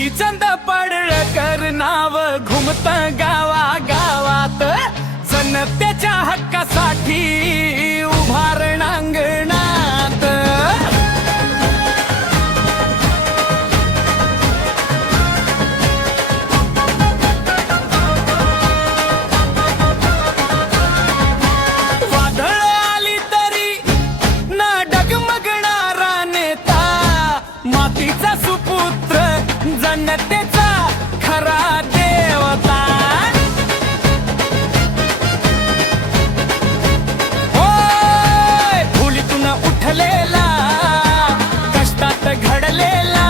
गोपीचंद पडळकर नाव घुमत गावा गावात, जनतेच्या हक्कासाठी उभा रणांगणात. वादळ आली तरी न डगमगणारा नेता, मातीचा सुपुत्र जनतेचा खरा देवता. होय धुळीतून उठलेला, कष्टात घडलेला,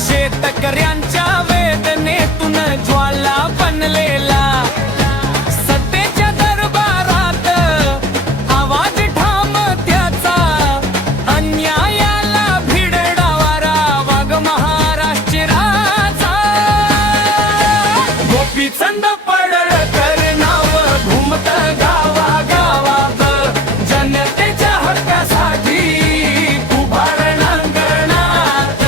शेतकऱ्यांच्या वेदनेतून ज्वाला बनलेला. सत्तेच्या दरबारात आवाज ठाम त्याचा, अन्यायाला भिडणारा वाघ महाराष्ट्राचा. गोपीचंद पडळकर नाव घुमत गावा गावात, जनतेच्या हक्कासाठी उभा रणांगणात.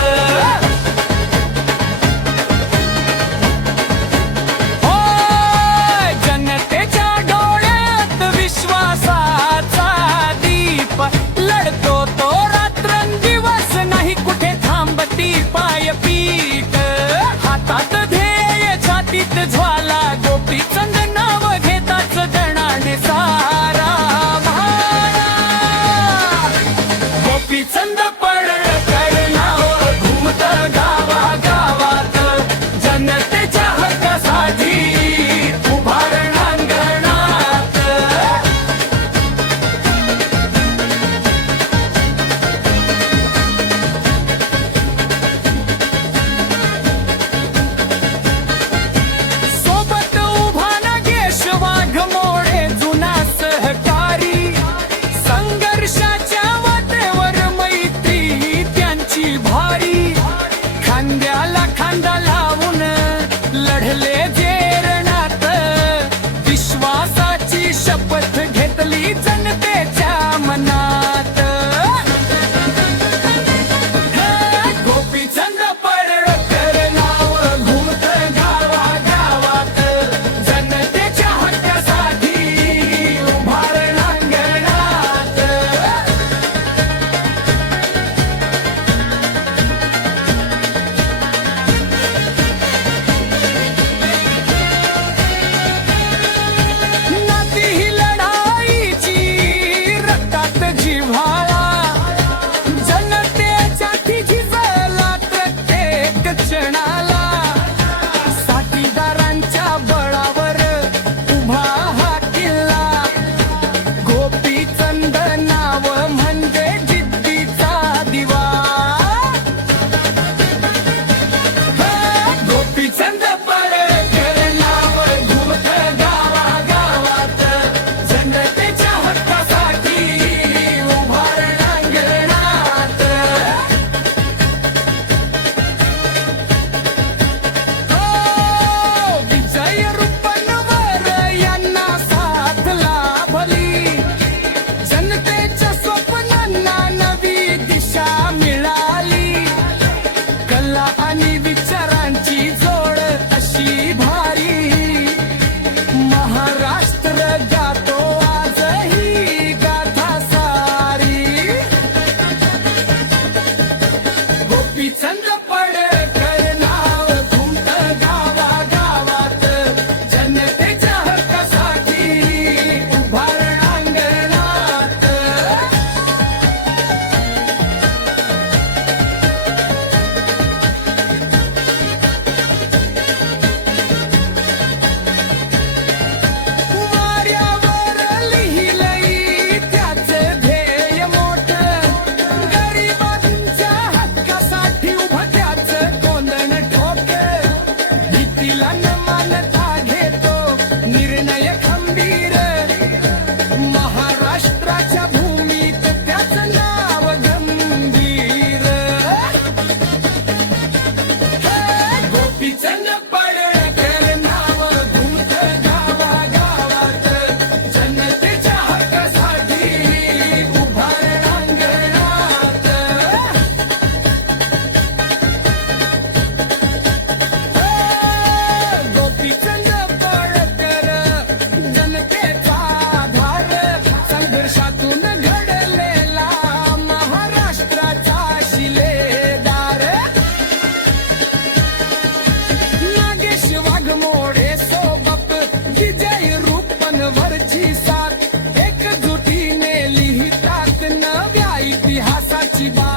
होय जनतेच्या डोळ्यात विश्वासाचा दीप, लढतो तो रात्रंदिवस, नाही कुठे थांबती पायपीट. हातात ध्येय छातीत ज्वाला, गोपीचंद नाव घेताच जणाने सारा म्हाळा. गोपीचंद पडळकर नाव घुमत गावा गावात, जनतेच्या हक्कासाठी उभा रणांगणात. सोबत उभा नागेश वाघमोडे जुना सहकारी, संघर्षाच्या वाटेवर मैत्री त्यांची भारी. खांद्याला खांदा लावून लढले जे रणात, विश्वासाची शपथ घेतली जनतेच्या मनात. गोपीचंद पडळकर नाव घुमत गावा गावात, जनतेच्या हक्कासाठी उभा रणांगणात. नाती ही लढाईची रक्तात जिव्हाळा, जनतेसाठी झिजला प्रत्येक क्षणाला. साथीदारांच्या बळावर उभा हा किल्ला, गोपीचंद नाव म्हणजे जिद्दीचा दिवा. गोपीचंद पडळकर नाव घुमत गावा गावात, जनतेच्या हक्कासाठी उभा रणांगणात. विजय रूपनवर यांना साथ लाभली, जनतेच्या स्वप्नांना नवी दिशा मिळाली. कला आणि विचारांची जोड अशी भारी, महाराष्ट्र गातो आजही गाथा सारी. गोपीचंद पडळकर नाव घुमत गावा गावात, जनतेच्या हक्कासाठी उभा रणांगणात. वाऱ्यावर लिहिलंय त्याचे ध्येय मोठं, गरिबांच्या हक्कासाठी उभं त्याचं बात